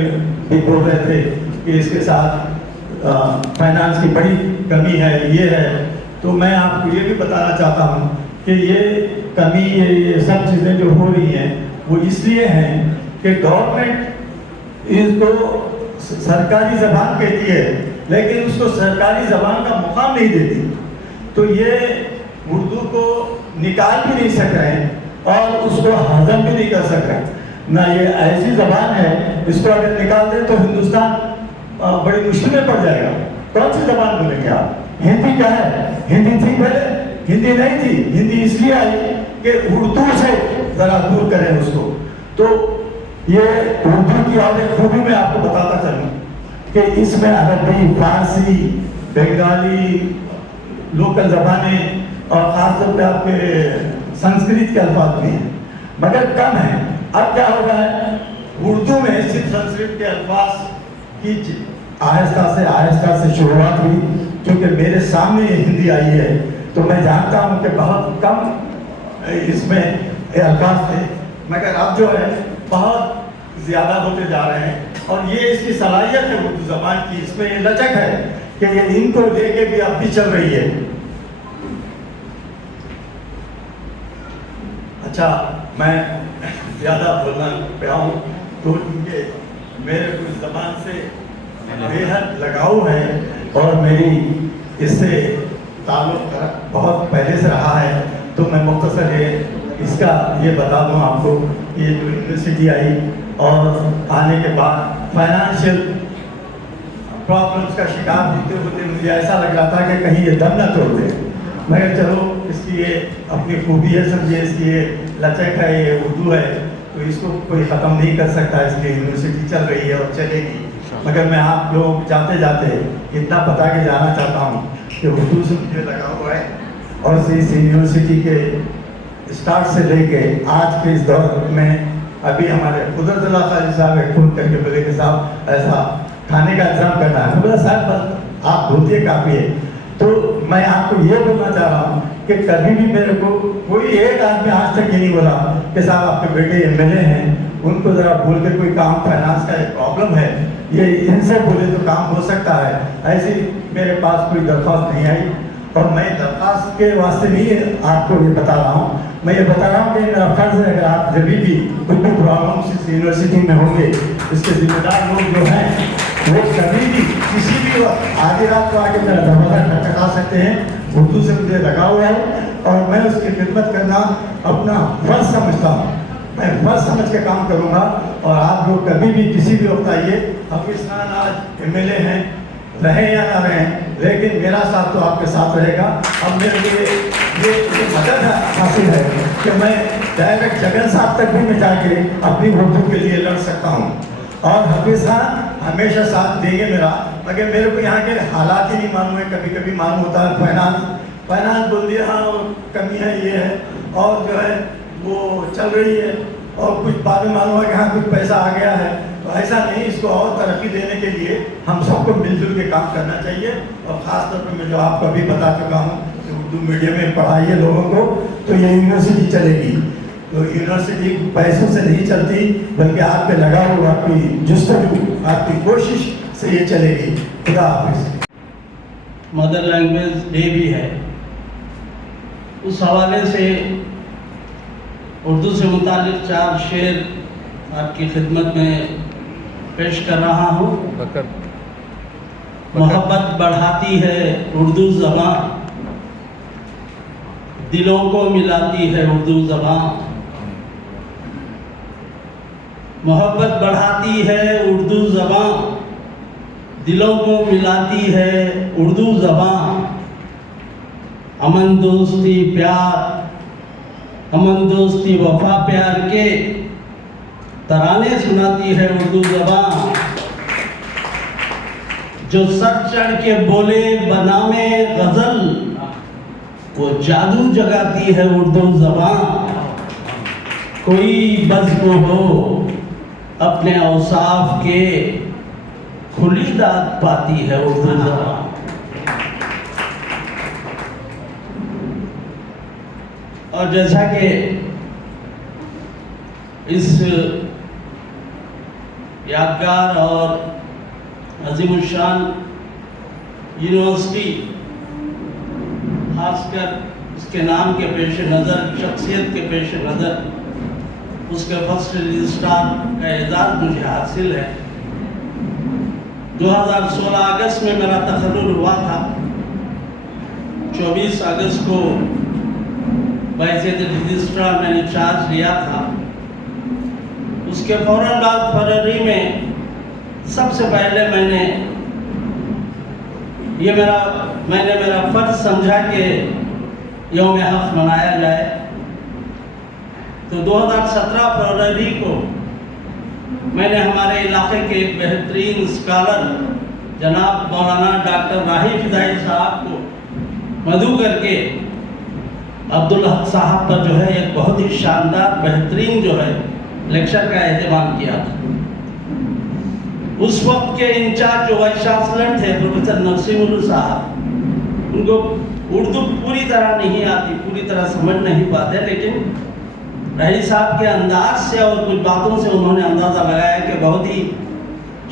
بھی بول رہے تھے کہ اس کے ساتھ فائنانس کی بڑی کمی ہے، یہ ہے، تو میں آپ کو یہ بھی بتانا چاہتا ہوں کہ یہ کمی، یہ سب چیزیں جو ہو رہی ہیں وہ اس لیے ہیں کہ گورنمنٹ اس کو سرکاری زبان کہتی ہے لیکن اس کو سرکاری زبان کا مقام نہیں دیتی، تو یہ اردو کو نکال بھی نہیں سک رہے اور اس کو ہضم بھی نہیں کر سک رہے۔ نہ یہ ایسی زبان ہے اس کو اگر نکال دیں تو ہندوستان بڑی مشکل میں پڑ جائے گا۔ کون سی زبان بولیں گے آپ؟ ہندی کیا ہے؟ ہندی تھی پہلے؟ ہندی نہیں تھی، ہندی اس لیے آئی کہ اردو سے ذرا دور کریں اس کو۔ تو یہ اردو کی اور ایک خوبی میں آپ کو بتاتا چلوں کہ اس میں عربی، فارسی، بنگالی، لوکل زبانیں اور خاص طور پہ آپ کے سنسکرت کے الفاظ بھی ہیں مگر کم ہیں۔ اب کیا ہو رہا ہے، اردو میں صرف سنسکرت کے الفاظ کی آہستہ سے شروعات ہوئی، کیونکہ میرے سامنے یہ ہندی آئی ہے تو میں جانتا ہوں کہ بہت کم اس میں الفاظ تھے مگر اب جو ہے بہت زیادہ ہوتے جا رہے ہیں، اور یہ اس کی صلاحیت ہے اردو زبان کی، اس میں یہ لچک ہے کہ یہ ان کو لے کے بھی اب بھی چل رہی ہے۔ اچھا، میں زیادہ بولنا پہ ہوں تو میرے کو اس زبان سے بے حد لگاؤ ہے اور میری اس سے تعلق بہت پہلے سے رہا ہے، تو میں مختصر اس کا یہ بتا دوں آپ کو کہ یہ جو یونیورسٹی آئی اور آنے کے بعد فائنانشیل پرابلمس کا شکار ہوتے ہوتے مجھے ایسا لگ رہا تھا کہ کہیں یہ دم نہ توڑ دے، مگر چلو اس کی یہ اپنی خوبی ہے، سمجھے اس کی یہ لچک ہے، یہ اردو ہے تو اس کو کوئی ختم نہیں کر سکتا، اس لیے یونیورسٹی چل رہی ہے اور چلے گی۔ مگر میں آپ لوگ جاتے جاتے اتنا بتا کے جانا چاہتا ہوں کہ اردو سے مجھے لگا ہوا ہے، اور اس یونیورسٹی کے اسٹارٹ سے لے کے آج کے اس دور میں ابھی ہمارے قدرت اللہ خالد صاحب ایک فون کر کے بولے کہ صاحب ایسا کھانے کا انتظام کرنا ہے، بولا صاحب بس آپ بھولتے کافی ہے۔ تو میں آپ کو یہ بولنا چاہ رہا ہوں کہ کبھی بھی میرے کو کوئی ایک آدمی آج تک یہ نہیں بولا کہ صاحب آپ کے بیٹے MLA ہیں، ان کو ذرا بول کے کوئی کام فائنانس کا ایک پرابلم ہے، یہ ان سے بولے تو کام ہو سکتا ہے، ایسی میرے پاس کوئی درخواست نہیں آئی۔ اور میں درخواست کے واسطے نہیں آپ کو یہ بتا رہا ہوں، میں یہ بتا رہا ہوں کہ میرا فرض ہے اگر آپ جب بھی کوئی بھی پرابلم اس یونیورسٹی میں ہوں گے، اس کے ذمہ دار لوگ جو ہیں وہ کبھی بھی کسی بھی وقت آدھی رات کو آ کے میرا دروازہ کھٹکھا سکتے ہیں۔ اردو سے مجھے لگاؤ ہے اور میں اس کی خدمت کرنا اپنا فرض سمجھتا ہوں، میں فرض سمجھ کے کام کروں گا، اور آپ لوگ کبھی بھی کسی بھی وقت آئیے۔ حفیظ خان آج MLA ہیں، رہیں یا نہ رہیں، لیکن میرا ساتھ تو آپ کے ساتھ رہے گا۔ اب میرے لیے یہ مدد حاصل ہے کہ میں ڈائریکٹ جگن صاحب تک بھی میں جا کے اپنی اردو کے لیے لڑ سکتا ہوں، اور حفیظ خان ہمیشہ ساتھ دیں گے میرا، مگر میرے کو یہاں کے حالات ہی نہیں معلوم ہے، کبھی کبھی معلوم ہوتا ہے فائنانس بول دیا ہاں اور کمی ہے، یہ ہے، اور جو ہے وہ چل رہی ہے، اور کچھ بعد میں معلوم ہے کہ ہاں کچھ پیسہ آ گیا ہے، تو ایسا نہیں، اس کو اور ترقی دینے کے لیے ہم سب کو مل جل کے کام کرنا چاہیے۔ اور خاص طور پہ میں جو آپ کو بھی بتا چکا ہوں کہ اردو میڈیم میں پڑھائیے لوگوں کو تو یہ یونیورسٹی چلے گی، تو یونیورسٹی پیسوں سے نہیں چلتی بلکہ آپ پہ لگا ہوا آپ کی جستجو، آپ کی کوشش سے یہ چلے گی۔ خدا حافظ۔ مدر لینگویج ڈے بھی ہے، اس حوالے سے اردو سے متعلق 4 شعر آپ کی خدمت میں پیش کر رہا ہوں۔ محبت بڑھاتی ہے اردو زبان، دلوں کو ملاتی ہے اردو زبان، محبت بڑھاتی ہے اردو زبان، دلوں کو ملاتی ہے اردو زبان، امن دوستی پیار، امن دوستی وفا پیار کے ترانے سناتی ہے اردو زبان، جو سر چڑھ کے بولے بنام غزل، وہ جادو جگاتی ہے اردو زبان، کوئی بزم ہو اپنے اوصاف کے، کھلی داد پاتی ہے اردو زبان۔ اور جیسا کہ اس یادگار اور عظیم الشان یونیورسٹی، خاص کر اس کے نام کے پیش نظر، شخصیت کے پیش نظر اس کے فرسٹ رجسٹرار کا اعزاز مجھے حاصل ہے۔ 2016 اگست میں میرا تخرج ہوا تھا، 24 اگست کو بحیثیت رجسٹرار میں نے چارج لیا تھا۔ اس کے فوراً بعد فروری میں سب سے پہلے میں نے میرا فرض سمجھا کہ یوم حق منایا جائے، تو 2017 فروری کو میں نے ہمارے علاقے کے ایک بہترین اسکالر جناب مولانا ڈاکٹر راہی فدائی صاحب کو مدعو کر کے عبدالحق صاحب پر جو ہے ایک بہت ہی شاندار بہترین جو ہے لیکچر کا اہتمام کیا تھا۔ اس وقت کے انچارج جو وائس چانسلر تھے پروفیسر نرسیم اللہ صاحب، ان کو اردو پوری طرح نہیں آتی، پوری طرح سمجھ نہیں پاتے، لیکن راہی صاحب کے انداز سے اور کچھ باتوں سے انہوں نے اندازہ لگایا کہ بہت ہی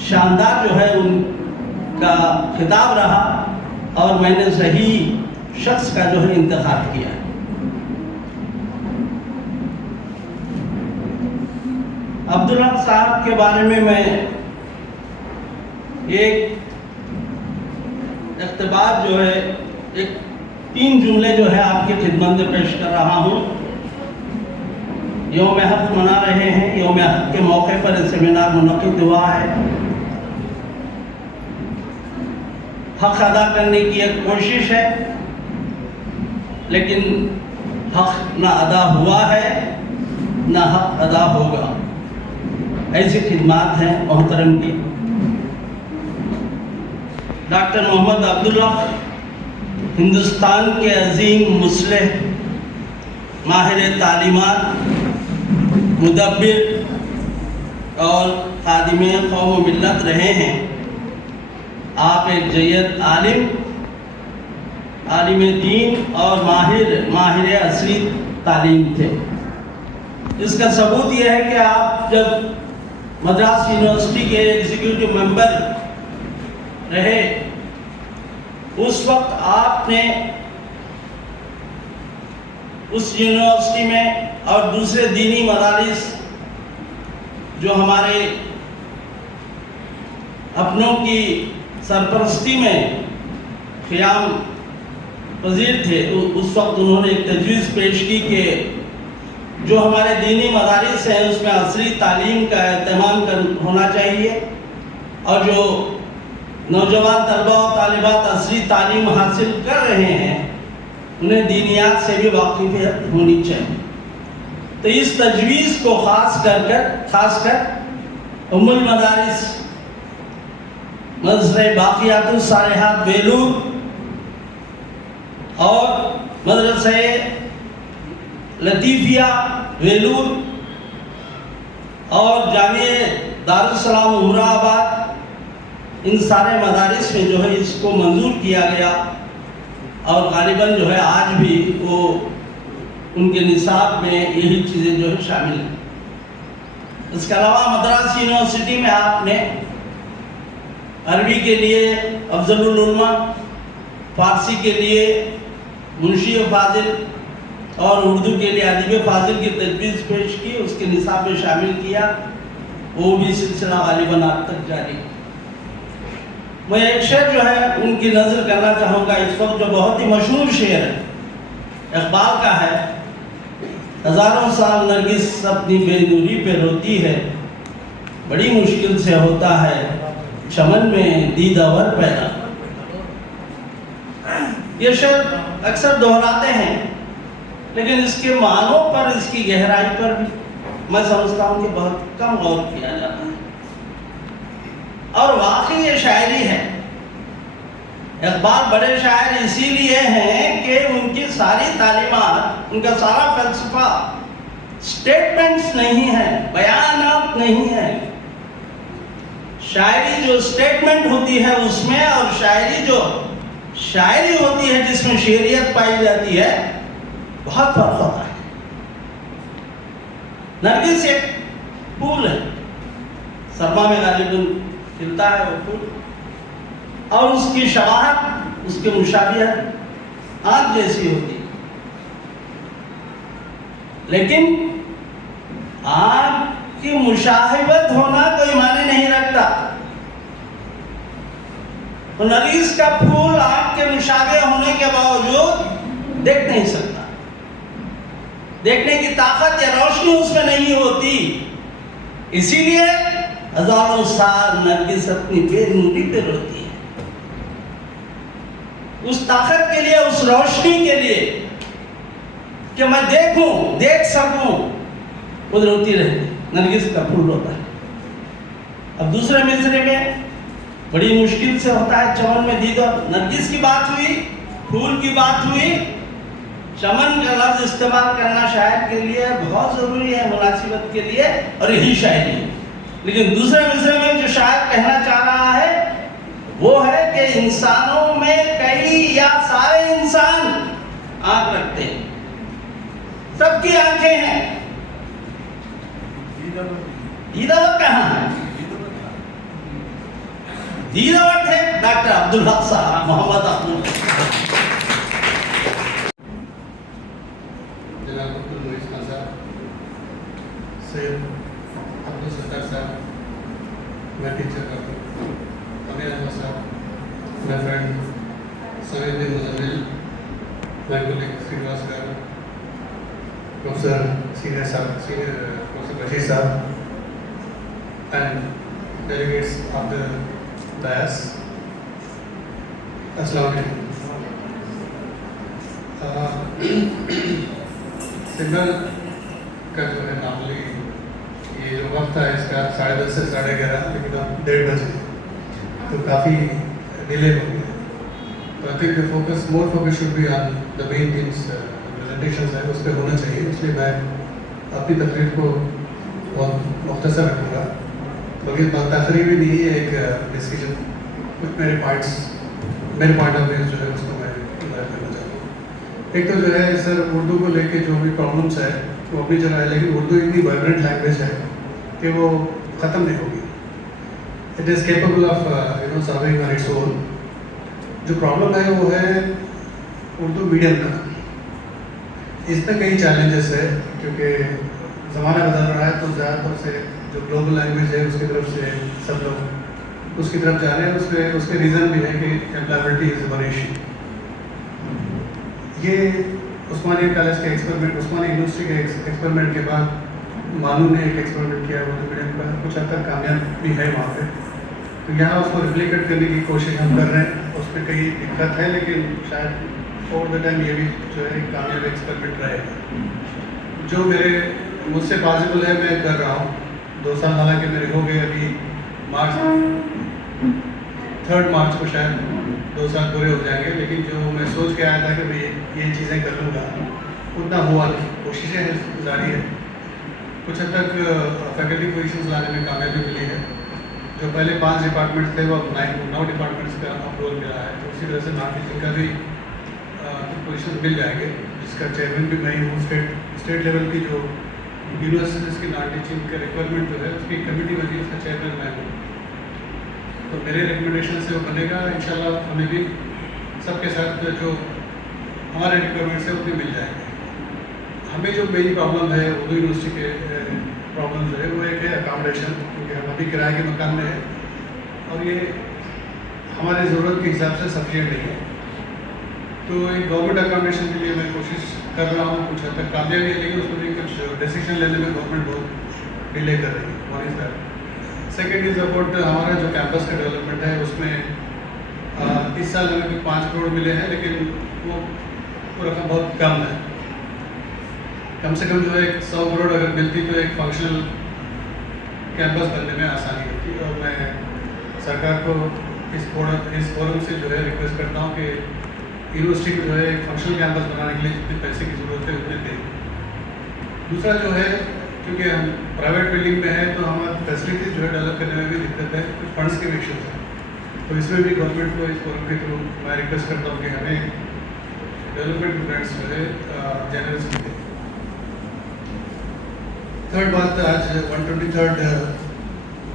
شاندار جو ہے ان کا خطاب رہا، اور میں نے صحیح شخص کا جو ہے انتخاب کیا۔ عبدالحق صاحب کے بارے میں ایک اقتباس جو ہے، ایک 3 جملے جو ہے آپ کی خدمت میں پیش کر رہا ہوں۔ یوم حق منا رہے ہیں، یوم حق کے موقع پر سیمینار منعقد ہوا ہے۔ حق ادا کرنے کی ایک کوشش ہے، لیکن حق نہ ادا ہوا ہے نہ حق ادا ہوگا، ایسی خدمات ہیں محترم کی۔ ڈاکٹر محمد عبدالحق ہندوستان کے عظیم مصلح، ماہر تعلیمات، مدبر اور خادم قوم و ملت رہے ہیں۔ آپ ایک جید عالم دین اور ماہر عصری تعلیم تھے۔ اس کا ثبوت یہ ہے کہ آپ جب مدراس یونیورسٹی کے ایگزیکٹو ممبر رہے، اس وقت آپ نے اس یونیورسٹی میں اور دوسرے دینی مدارس جو ہمارے اپنوں کی سرپرستی میں قیام پذیر تھے، اس وقت انہوں نے ایک تجویز پیش کی کہ جو ہمارے دینی مدارس ہیں اس میں عصری تعلیم کا اہتمام ہونا چاہیے، اور جو نوجوان طلبہ و طالبات عصری تعلیم حاصل کر رہے ہیں انہیں دینیات سے بھی واقفیت ہونی چاہیے۔ تو اس تجویز کو خاص کر ام المدارس مدرسہ باقیات الصالحات ویلور اور مدرسہ لطیفیہ ویلور اور جامعہ دارالسلام عمرہ آباد، ان سارے مدارس میں جو ہے اس کو منظور کیا گیا، اور غالباً جو ہے آج بھی وہ ان کے نصاب میں یہی چیزیں جو ہے شامل ہیں۔ اس کے علاوہ مدراس یونیورسٹی میں آپ نے عربی کے لیے افضل العلماء، فارسی کے لیے منشی فاضل اور اردو کے لیے ادیب فاضل کی تجویز پیش کی، اس کے نصاب میں شامل کیا، وہ بھی سلسلہ غالباً آج تک جاری ہے۔ میں ایک شعر جو ہے ان کی نظر کرنا چاہوں گا اس وقت، جو بہت ہی مشہور شعر ہے، اقبال کا ہے۔ ہزاروں سال نرگس اپنی بے نوری پہ روتی ہے، بڑی مشکل سے ہوتا ہے چمن میں دیداور پیدا۔ یہ شعر اکثر دہراتے ہیں، لیکن اس کے معنوں پر، اس کی گہرائی پر بھی میں سمجھتا ہوں کہ بہت کم غور کیا جاتا ہے، اور واقعی یہ شاعری ہے۔ اقبال بڑے شاعر اسی لیے ہیں کہ ان کی ساری تعلیمات، ان کا سارا فلسفہ سٹیٹمنٹس نہیں ہے، بیانات نہیں ہے۔ شاعری جو سٹیٹمنٹ ہوتی ہے اس میں، اور شاعری جو شاعری ہوتی ہے جس میں شعریت پائی جاتی ہے، بہت فرق ہوتا ہے۔ نرگس ایک پھول ہے، سرما میں غالباً کھلتا ہے وہ پھول، اور اس کی شباہت اس کے مشابہت آنکھ جیسی ہوتی ہے، لیکن آنکھ کی مشابہت ہونا کوئی معنی نہیں رکھتا. نرگس کا پھول آنکھ کے مشابہ ہونے کے باوجود دیکھ نہیں سکتا، دیکھنے کی طاقت یا روشنی اس میں نہیں ہوتی. اسی لیے ہزاروں سال نرگس اپنی بے نوری پہ روتی ہے، اس طاقت کے لیے، اس روشنی کے لیے کہ میں دیکھوں، دیکھ سکوں، وہ روتی رہتی. نرگس کا پھول روتا ہے. اب دوسرے مصرے میں بڑی مشکل سے ہوتا ہے چمن میں دیدہ. نرگس کی بات ہوئی، پھول کی بات ہوئی، چمن کا لفظ استعمال کرنا شاعر کے لیے بہت ضروری ہے مناسبت کے لیے، اور یہی شاعری ہے. لیکن دوسرے مصرے میں جو شاعر کہنا چاہ رہا ہے وہ ہے کہ انسانوں میں کئی یا سارے انسان آنکھ رکھتے ہیں، سب کی آنکھیں ہیں. دیدہ کہاں ہے؟ دیدہ وقت ہے ڈاکٹر عبدالحق صاحب، محمد احمد جناب عبدالمعیز خان صاحب، سید عبدالستار صاحب، میں ٹیچر ڈاکٹر امیر احمد صاحب، میں فرینڈ سمیر بن مزمل، میں کولیگ سریواس گار، پروفیسر سینئر صاحب، سینئر پروفیسر بشیر صاحب، اینڈ ڈیلیگیٹس آف دا دایس، السلام علیکم. سگنل کا جو ہے نارملی یہ جو وقت ہے اس کا 10:30 سے 11:30، لیکن اب 1:30 بجے تو کافی ڈیلے ہو گیا. تو I think focus more focus should be on the main things presentations ہیں اس پہ ہونا چاہیے. اس لیے میں اپنی تقریر کو بہت مختصر رکھوں گا، بلکہ تقریر بھی نہیں ہے، ایک ڈسکشن. کچھ میرے پوائنٹ آف ویو جو ہے اس کو میں کرنا چاہتا ہوں. ایک تو جو ہے سر اردو کو لے کے جو بھی پرابلمس ہے وہ اپنی جگہ ہے، لیکن اردو اتنی وائبرنٹ لینگویج ہے کہ وہ ختم نہیں ہوگی. It is capable of surviving on its own. جو پرابلم ہے وہ ہے اردو میڈیم کا. اس میں کئی چیلنجز ہے کیونکہ زمانہ بدل رہا ہے، تو زیادہ تر سے جو گلوبل لینگویج ہے اس کی طرف سے سب لوگ اس کی طرف جا رہے ہیں. اس کے ریزن بھی ہے کہ امپلائبلٹی از ون ایشو. یہ عثمانیہ کالج کے ایکسپیریمنٹ، عثمانیہ یونیورسٹی کے ایکسپیریمنٹ کے بعد مانو نے ایک ایکسپیریمنٹ کیا اردو میڈیم کا، کچھ حد تک کامیاب بھی ہے وہاں پہ. تو یہاں اس کو ریپلیکیٹ کرنے کی کوشش ہم کر رہے ہیں. اس پہ کئی دقت ہے، لیکن شاید اوور دا ٹائم یہ بھی جو ہے ایک کامیاب ایکسپیریمنٹ رہے گا. جو مجھ سے پاسبل ہے میں کر رہا ہوں. 2 سال حالانکہ میرے ہو گئے، ابھی تھرڈ مارچ کو شاید 2 سال پورے ہو جائیں گے. لیکن جو میں سوچ کے آیا تھا کہ میں یہ چیزیں کر لوں گا، اتنا ہوا نہیں. کوششیں جاری ہے. کچھ حد تک فیکلٹی پوزیشنز لانے میں کامیابی ملی ہے. جو پہلے 5 ڈپارٹمنٹس تھے وہ اب 9 ڈپارٹمنٹس کا اپروول ملا ہے. تو اسی طرح سے نان ٹیچنگ کا بھی پوزیشن مل جائیں گے، جس کا چیئرمین بھی میں ہوں. اسٹیٹ لیول کی جو یونیورسٹیز کی نان ٹیچنگ کا ریکوائرمنٹ جو ہے اس کی کمیٹی بنی، اس کا چیئرمین میں ہوں. تو میرے ریکمنڈیشن سے وہ بنے گا. انشاءاللہ ہمیں بھی سب کے ساتھ جو ہمارے ریکوائرمنٹس ہیں اتنے مل جائیں گے. ہمیں جو مین پرابلم ہے اردو یونیورسٹی کے پرابلم جو ہے وہ ایک ہے اکاموڈیشن، کیونکہ ہم ابھی کرائے کے مکان میں ہیں اور یہ ہماری ضرورت کے حساب سے سفیشینٹ نہیں ہے. تو ایک گورنمنٹ اکاموڈیشن کے لیے میں کوشش کر رہا ہوں. کچھ حد تک کامیابی ہے، لیکن اس کو بھی کچھ ڈیسیشن لینے میں گورنمنٹ بہت ڈیلے کر رہی ہے. One is that. Second is about ہمارا جو کیمپس کا ڈیولپمنٹ ہے. اس میں اس سال ہمیں کوئی 5 کروڑ ملے ہیں، لیکن وہ رقم بہت کم ہے. کم سے کم جو ہے 100 کروڑ اگر ملتی تو ایک فنکشنل کیمپس بننے میں آسانی ہوتی. اور میں سرکار کو اس فورم سے جو ہے ریکویسٹ کرتا ہوں کہ یونیورسٹی کو جو ہے ایک فنکشنل کیمپس بنانے کے لیے جتنے پیسے کی ضرورت ہے اتنے دیں. دوسرا جو ہے کیونکہ ہم پرائیویٹ بلڈنگ میں ہیں تو ہماری فیسلٹیز جو ہے ڈیولپ کرنے میں بھی دقت ہے. کچھ فنڈس کے بھی ایشوز ہیں. تو اس میں بھی گورنمنٹ کو اس فورم کے تھرو میں ریکویسٹ کرتا ہوں کہ ہمیں ڈیولپمنٹ گرانٹس جو ہے جنرس دیں. تھرڈ بات، آج 123rd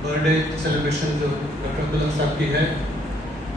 برتھ ڈے سیلیبریشن جو ڈاکٹر عبدالحق صاحب کی ہے،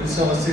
1980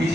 PG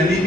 NEP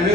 MA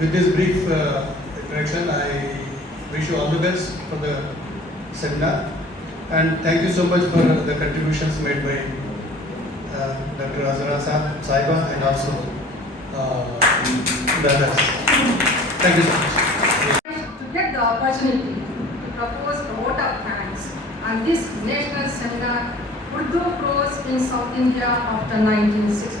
with this brief introduction, I wish you all the best for the seminar, and thank you so much for the contributions made by Dr. Azra Sahiba and also the others. Thank you so much. To get the opportunity to propose a vote of thanks on this national seminar, Urdu Prose in South India after 1960.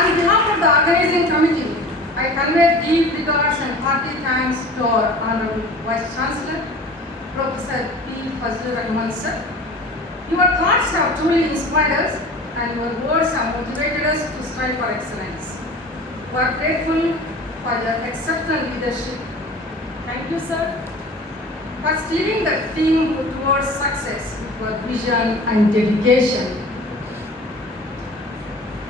On behalf of the organizing committee, I convey deep regards and hearty thanks to our Honorable Vice Chancellor, Professor P. Fazlur Rahman sir. Your thoughts have truly inspired us, and your words have motivated us to strive for excellence. We are grateful for your exceptional leadership. Thank you, sir, for steering the team towards success with your vision and dedication.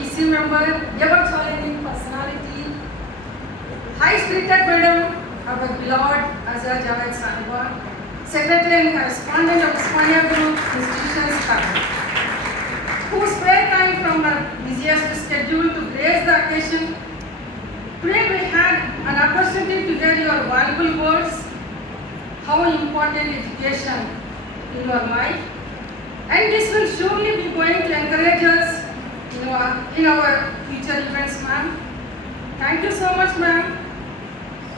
EC member, ever challenging personality, high-spirited madam, our beloved Azra Javed Sahiba, Secretary and Correspondent of Uspania Group Institutions, who spare time from her busiest schedule to grace the occasion. Today we had an opportunity to hear your valuable words, how important education in your life, and this will surely be going to encourage us in our future events, ma'am. Thank you so much, ma'am.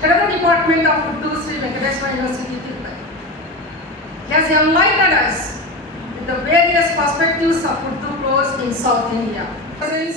Head of the Department of Urdu, Sri Venkateswara University, Tirupati. He has enlightened us with the various perspectives of Urdu prose in South India. Friends,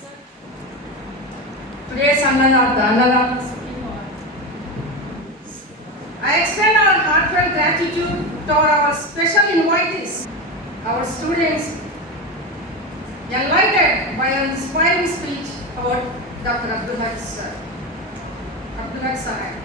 sir. Today's Annada. I extend our heartfelt gratitude to our special invitees, our students, enlightened by an inspiring speech about Dr. Abdul Haq sir. Abdul Haq Sahib.